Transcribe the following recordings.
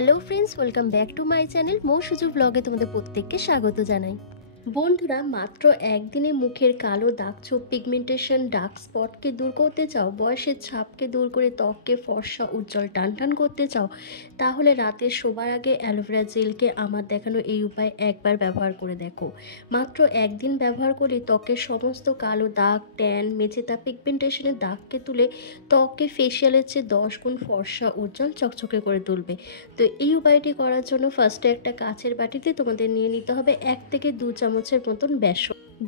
Hello friends, welcome back to my channel মো সুজু ব্লগে তোমাদের প্রত্যেককে স্বাগত জানাই। বন্ধুরা, মাত্র একদিনে মুখের কালো দাগ ছোপ, পিগমেন্টেশন, ডার্ক স্পটকে দূর করতে চাও, বয়সের ছাপকে দূর করে ত্বককে ফর্সা উজ্জ্বল টানটান করতে চাও, তাহলে রাতে শোবার আগে অ্যালোভেরা জেলকে আমার দেখানো এই উপায় একবার ব্যবহার করে দেখো। মাত্র একদিন ব্যবহার করলে ত্বকের সমস্ত কালো দাগ, ট্যান, মেচেতা, পিগমেন্টেশনের দাগকে তুলে ত্বককে ফেসিয়ালের চেয়ে 10 গুণ ফর্সা উজ্জ্বল চকচকে করে তুলবে। তো এই উপায়টি করার জন্য ফার্স্টে একটা কাচের বাটিতে তোমাদের নিয়ে নিতে হবে 1 থেকে 2 চামচের মতন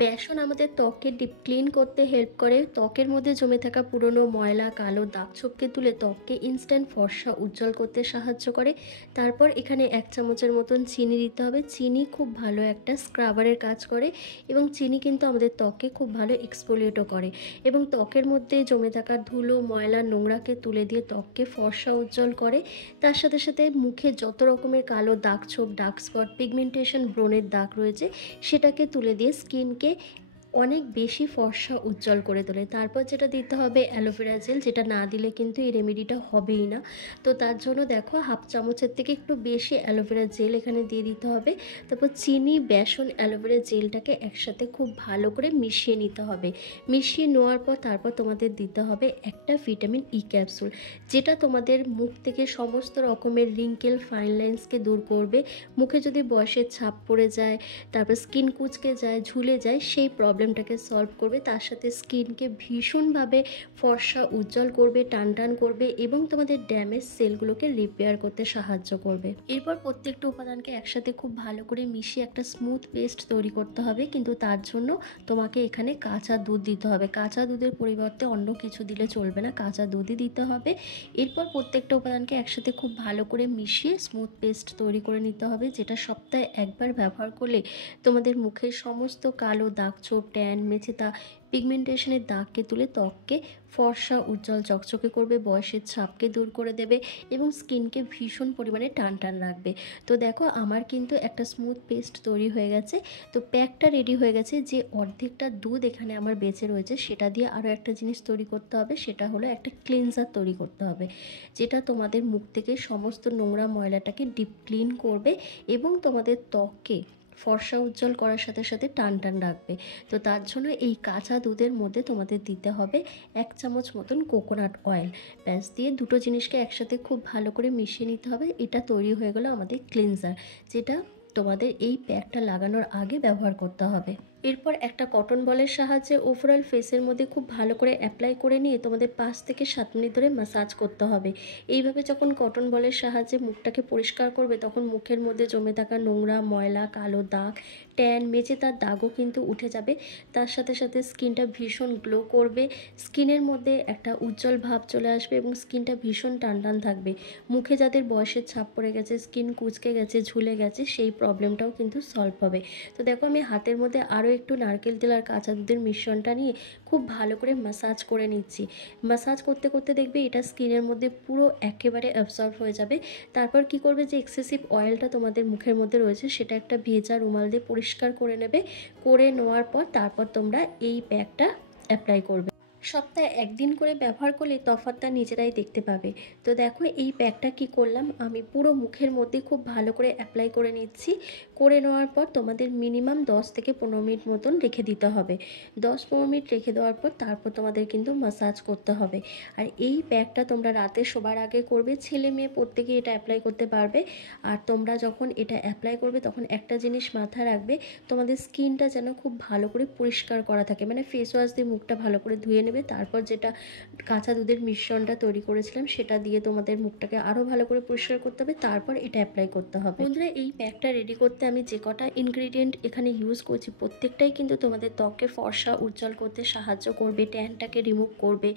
বেসন আমাদের ত্বককে ডিপ ক্লিন করতে হেল্প করে। ত্বকের মধ্যে জমে থাকা পুরনো ময়লা, কালো দাগ ছোপকে তুলে ত্বককে ইনস্ট্যান্ট ফর্সা উজ্জ্বল করতে সাহায্য করে। তারপর এখানে 1 চামচের মতন চিনি দিতে হবে। চিনি খুব ভালো একটা স্ক্রাবারের কাজ করে এবং চিনি কিন্তু আমাদের ত্বককে খুব ভালো এক্সফোলিয়েটও করে এবং ত্বকের মধ্যে জমে থাকা ধুলো, ময়লা, নোংরাকে তুলে দিয়ে ত্বককে ফর্সা উজ্জ্বল করে। তার সাথে সাথে মুখে যত রকমের কালো দাগ ছোপ, ডার্ক স্পট, পিগমেন্টেশন, ব্রণের দাগ রয়েছে সেটাকে তুলে দিয়ে স্কিনকে অনেক বেশি ফর্সা উজ্জ্বল করে তোলে। তারপর যেটা দিতে হবে অ্যালোভেরা জেল, যেটা না দিলে কিন্তু এই রেমেডিটা হবেই না। তো তার জন্য দেখো 1/2 চামচের থেকে একটু বেশি অ্যালোভেরা জেল এখানে দিয়ে দিতে হবে। তারপর চিনি, বেসন, অ্যালোভেরা জেলটাকে একসাথে খুব ভালো করে মিশিয়ে নিতে হবে। মিশিয়ে নেওয়ার পর তারপর তোমাদের দিতে হবে একটা ভিটামিন ই ক্যাপসুল, যেটা তোমাদের মুখ থেকে সমস্ত রকমের রিঙ্কেল, ফাইন লাইন্সকে দূর করবে। মুখে যদি বয়সের ছাপ পড়ে যায়, তারপর স্কিন কুঁচকে যায়, ঝুলে যায়, সেই প্রবলেমটাকে সলভ করবে। তার সাথে স্কিনকে ভীষণভাবে ফর্সা উজ্জ্বল করবে, টান করবে এবং তোমাদের ড্যামেজ সেলগুলোকে রিপেয়ার করতে সাহায্য করবে। এরপর প্রত্যেকটা উপাদানকে একসাথে খুব ভালো করে মিশিয়ে একটা স্মুথ পেস্ট তৈরি করতে হবে, কিন্তু তার জন্য তোমাকে এখানে কাঁচা দুধ দিতে হবে। কাঁচা দুধের পরিবর্তে অন্য কিছু দিলে চলবে না, কাঁচা দুধই দিতে হবে। এরপর প্রত্যেকটা উপাদানকে একসাথে খুব ভালো করে মিশিয়ে স্মুথ পেস্ট তৈরি করে নিতে হবে, যেটা সপ্তাহে একবার ব্যবহার করলে তোমাদের মুখের সমস্ত কালো দাগ ছোপ, ট্যান, মেচেতা, পিগমেন্টেশনের দাগকে তুলে ত্বককে ফর্সা উজ্জ্বল চকচকে করবে, বয়সের ছাপকে দূর করে দেবে এবং স্কিনকে ভীষণ পরিমাণে টান রাখবে। তো দেখো আমার কিন্তু একটা স্মুথ পেস্ট তৈরি হয়ে গেছে। তো প্যাকটা রেডি হয়ে গেছে। যে অর্ধেকটা দুধ এখানে আমার বেঁচে রয়েছে সেটা দিয়ে আরও একটা জিনিস তৈরি করতে হবে, সেটা হলো একটা ক্লিনজার তৈরি করতে হবে, যেটা তোমাদের মুখ থেকে সমস্ত নোংরা ময়লাটাকে ডিপ ক্লিন করবে এবং তোমাদের ত্বককে ফর্সা উজ্জ্বল করার সাথে সাথে টান রাখবে। তো তার জন্য এই কাঁচা দুধের মধ্যে তোমাদের দিতে হবে 1 চামচ মতন কোকোনাট অয়েল। ব্যাস, দিয়ে দুটো জিনিসকে একসাথে খুব ভালো করে মিশিয়ে নিতে হবে। এটা তৈরি হয়ে গেল আমাদের ক্লিনজার, যেটা তোমাদের এই প্যাকটা লাগানোর আগে ব্যবহার করতে হবে। এরপর একটা কটন বলের সাহায্যে ওভারঅল ফেসের মধ্যে খুব ভালো করে অ্যাপ্লাই করে নিয়ে তোমাদের 5 থেকে 7 মিনিট ধরে ম্যাসাজ করতে হবে। এইভাবে যখন কটন বলের সাহায্যে মুখটাকে পরিষ্কার করবে, তখন মুখের মধ্যে জমে থাকা নোংরা, ময়লা, কালো দাগ, ট্যান, মেচেতার দাগও কিন্তু উঠে যাবে। তার সাথে সাথে স্কিনটা ভীষণ গ্লো করবে, স্কিনের মধ্যে একটা উজ্জ্বল ভাব চলে আসবে এবং স্কিনটা ভীষণ টান থাকবে। মুখে যাদের বয়সের ছাপ পড়ে গেছে, স্কিন কুঁচকে গেছে, ঝুলে গেছে, সেই প্রবলেমটাও কিন্তু সলভ হবে। তো দেখো আমি হাতের মধ্যে আরও একটু নারকেল তেল আর কাঁচা দুধের মিশ্রণটা নিয়ে খুব ভালো করে ম্যাসাজ করে নিচ্ছি। ম্যাসাজ করতে করতে দেখবে এটা স্কিনের মধ্যে পুরো একেবারে অ্যাবসর্ব হয়ে যাবে। তারপর কি করবে, যে এক্সেসিভ অয়েলটা তোমাদের মুখের মধ্যে রয়েছে সেটা একটা ভেজা রুমাল দিয়ে পরিষ্কার করে নেবে। করে নেওয়ার পর তারপর তোমরা এই প্যাকটা অ্যাপ্লাই করবে। সপ্তাহে একদিন করে ব্যবহার করলে তফাৎটা নিজেরাই দেখতে পাবে। তো দেখো এই প্যাকটা কি করলাম, আমি পুরো মুখের মধ্যে খুব ভালো করে অ্যাপ্লাই করে নিচ্ছি। করে নেওয়ার পর তোমাদের মিনিমাম 10 থেকে 15 মিনিট মতন রেখে দিতে হবে। 10-15 মিনিট রেখে দেওয়ার পর তারপর তোমাদের কিন্তু ম্যাসাজ করতে হবে। আর এই প্যাকটা তোমরা রাতে শোবার আগে করবে। ছেলে মেয়ে প্রত্যেকেই এটা অ্যাপ্লাই করতে পারবে। আর তোমরা যখন এটা অ্যাপ্লাই করবে তখন একটা জিনিস মাথায় রাখবে, তোমাদের স্কিনটা যেন খুব ভালো করে পরিষ্কার করা থাকে, মানে ফেস ওয়াশ দিয়ে মুখটা ভালো করে ধুয়ে নেবে। তারপর যেটা কাঁচা দুধের মিশ্রণটা তৈরি করেছিলাম সেটা দিয়ে তোমাদের মুখটাকে আরও ভালো করে পরিষ্কার করতে হবে, তারপর এটা অ্যাপ্লাই করতে হবে। বন্ধুরা, এই প্যাকটা রেডি করতে আমি যে কটা ইনগ্রিডিয়েন্ট এখানে ইউজ করছি প্রত্যেকটাই কিন্তু তোমাদের ত্বককে ফর্সা উজ্জ্বল করতে সাহায্য করবে, ট্যানটাকে রিমুভ করবে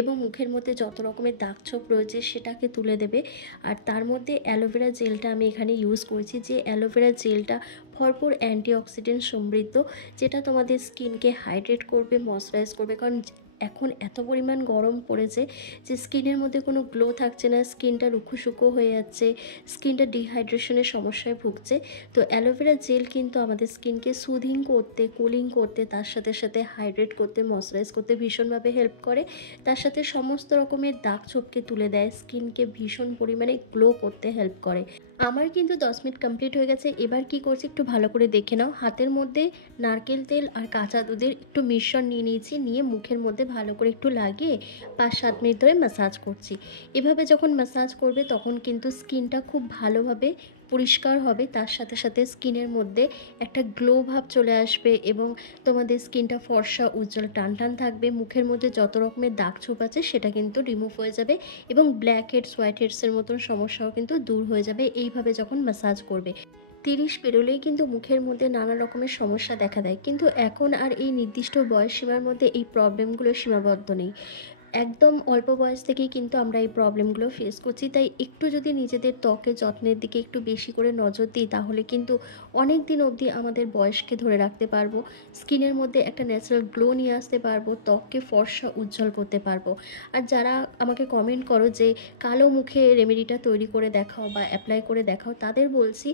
এবং মুখের মধ্যে যত রকমের দাগ ছোপ রয়েছে সেটাকে তুলে দেবে। আর তার মধ্যে অ্যালোভেরা জেলটা আমি এখানে ইউজ করেছি, যে অ্যালোভেরা জেলটা ভরপুর অ্যান্টিঅক্সিডেন্ট সমৃদ্ধ, যেটা তোমাদের স্কিনকে হাইড্রেট করবে, ময়শ্চারাইজ করবে। কারণ এখন এত পরিমাণ গরম পড়েছে যে স্কিনের মধ্যে কোনো গ্লো থাকছে না, স্কিনটা রুক্ষ শুকো হয়ে যাচ্ছে, স্কিনটা ডিহাইড্রেশনের সমস্যায় ভুগছে। তো অ্যালোভেরা জেল কিন্তু আমাদের স্কিনকে সুদিং করতে, কুলিং করতে, তার সাথে সাথে হাইড্রেট করতে, ময়শ্চারাইজ করতে ভীষণভাবে হেল্প করে। তার সাথে সমস্ত রকমের দাগ ছোপকে তুলে দেয়, স্কিনকে ভীষণ পরিমাণে গ্লো করতে হেল্প করে। আমার কিন্তু 10 মিনিট কমপ্লিট হয়ে গেছে। এবার কি করছি একটু ভালো করে দেখে নাও। হাতের মধ্যে নারকেল তেল আর কাঁচা দুধের একটু মিশ্রণ নিয়ে নিয়েছি, নিয়ে মুখের মধ্যে ভালো করে একটু লাগিয়ে 5-7 মিনিট ধরে ম্যাসাজ করছি। এভাবে যখন ম্যাসাজ করবে তখন কিন্তু স্কিনটা খুব ভালোভাবে পরিষ্কার হবে, তার সাথে সাথে স্কিনের মধ্যে একটা গ্লো ভাব চলে আসবে এবং তোমাদের স্কিনটা ফর্সা, উজ্জ্বল, টান টান থাকবে। মুখের মধ্যে যত রকমের দাগ ছোপ আছে সেটা কিন্তু রিমুভ হয়ে যাবে এবং ব্ল্যাক হেডস, হোয়াইট হেডসের মতন সমস্যাও কিন্তু দূর হয়ে যাবে এইভাবে যখন ম্যাসাজ করবে। 30 পেরোলেই কিন্তু মুখের মধ্যে নানা রকমের সমস্যা দেখা দেয়, কিন্তু এখন আর এই নির্দিষ্ট বয়স সীমার মধ্যে এই প্রবলেমগুলো সীমাবদ্ধ নেই। একদম অল্প বয়স থেকেই কিন্তু আমরা এই প্রবলেমগুলো ফেস করছি। তাই একটু যদি নিজেদের ত্বকের যত্নের দিকে একটু বেশি করে নজর দিই তাহলে কিন্তু অনেক দিন অবধি আমাদের বয়সকে ধরে রাখতে পারবো, স্কিনের মধ্যে একটা ন্যাচারাল গ্লো নিয়ে আসতে পারবো, ত্বককে ফর্সা উজ্জ্বল করতে পারবো। আর যারা আমাকে কমেন্ট করো যে কালো মুখে রেমেডিটা তৈরি করে দেখাও বা অ্যাপ্লাই করে দেখাও, তাদের বলছি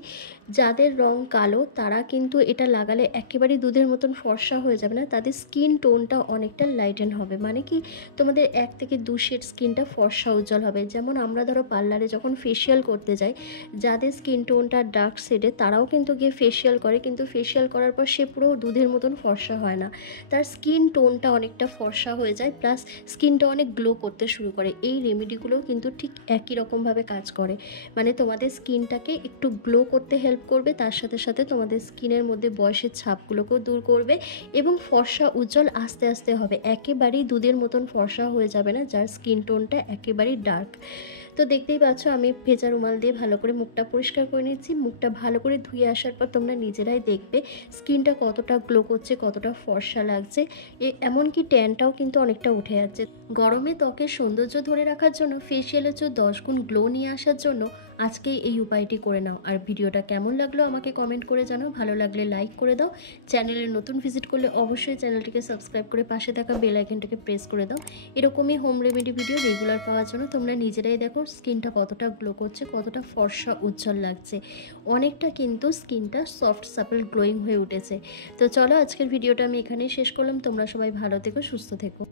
যাদের রং কালো তারা কিন্তু এটা লাগালে একেবারেই দুধের মতন ফর্সা হয়ে যাবে না, তাদের স্কিন টোনটা অনেকটা লাইটেন হবে। মানে কি, তোমাদের 1 থেকে 2 শেড স্কিনটা ফর্সা উজ্জ্বল হবে। যেমন আমরা ধরো পার্লারে যখন ফেসিয়াল করতে যাই, যাদের স্কিন টোনটা ডার্ক শেডে তারাও কিন্তু গিয়ে ফেসিয়াল করে, কিন্তু ফেসিয়াল করার পর সে পুরো দুধের মতন ফর্সা হয় না, তার স্কিন টোনটা অনেকটা ফর্সা হয়ে যায়, প্লাস স্কিনটা অনেক গ্লো করতে শুরু করে। এই রেমেডিগুলোও কিন্তু ঠিক একই রকমভাবে কাজ করে, মানে তোমাদের স্কিনটাকে একটু গ্লো করতে হেল্প করবে, তার সাথে সাথে তোমাদের স্কিনের মধ্যে বয়সের ছাপগুলোকেও দূর করবে এবং ফর্সা উজ্জ্বল আস্তে আস্তে হবে, একেবারেই দুধের মতন ফর্সা হয়ে যাবে না যার স্কিন টোনটা একেবারেই ডার্ক। তো দেখতেই পাচ্ছ আমি ভেজা রুমাল দিয়ে ভালো করে মুখটা পরিষ্কার করে নিচ্ছি। মুখটা ভালো করে ধুয়ে আসার পর তোমরা নিজেরাই দেখবে স্কিনটা কতটা গ্লো করছে, কতটা ফর্সা লাগছে, এমনকি ট্যানটাও কিন্তু অনেকটা উঠে যাচ্ছে। গরমে ত্বকের সৌন্দর্য ধরে রাখার জন্য, ফেসিয়ালের চেয়ে 10 গুণ গ্লো নিয়ে আসার জন্য আজকে এই উপায়টি করে নাও। আর ভিডিওটা কেমন লাগলো আমাকে কমেন্ট করে জানাও, ভালো লাগলে লাইক করে দাও। চ্যানেলে নতুন ভিজিট করলে অবশ্যই চ্যানেলটিকে সাবস্ক্রাইব করে পাশে থাকা বেল আইকনটাকে প্রেস করে দাও। এরকমই হোম রেমেডি ভিডিও রেগুলার পাওয়ার জন্য তোমরা নিজেরাই দেখো স্কিনটা কতটা গ্লো করছে, কতটা ফর্সা উজ্জ্বল লাগছে, অনেকটা কিন্তু স্কিনটা সফট সাপল গ্লোয়িং হয়ে উঠেছে। তো চলো আজকের ভিডিওটা আমি এখানেই শেষ করলাম। তোমরা সবাই ভালো থেকো, সুস্থ থেকো।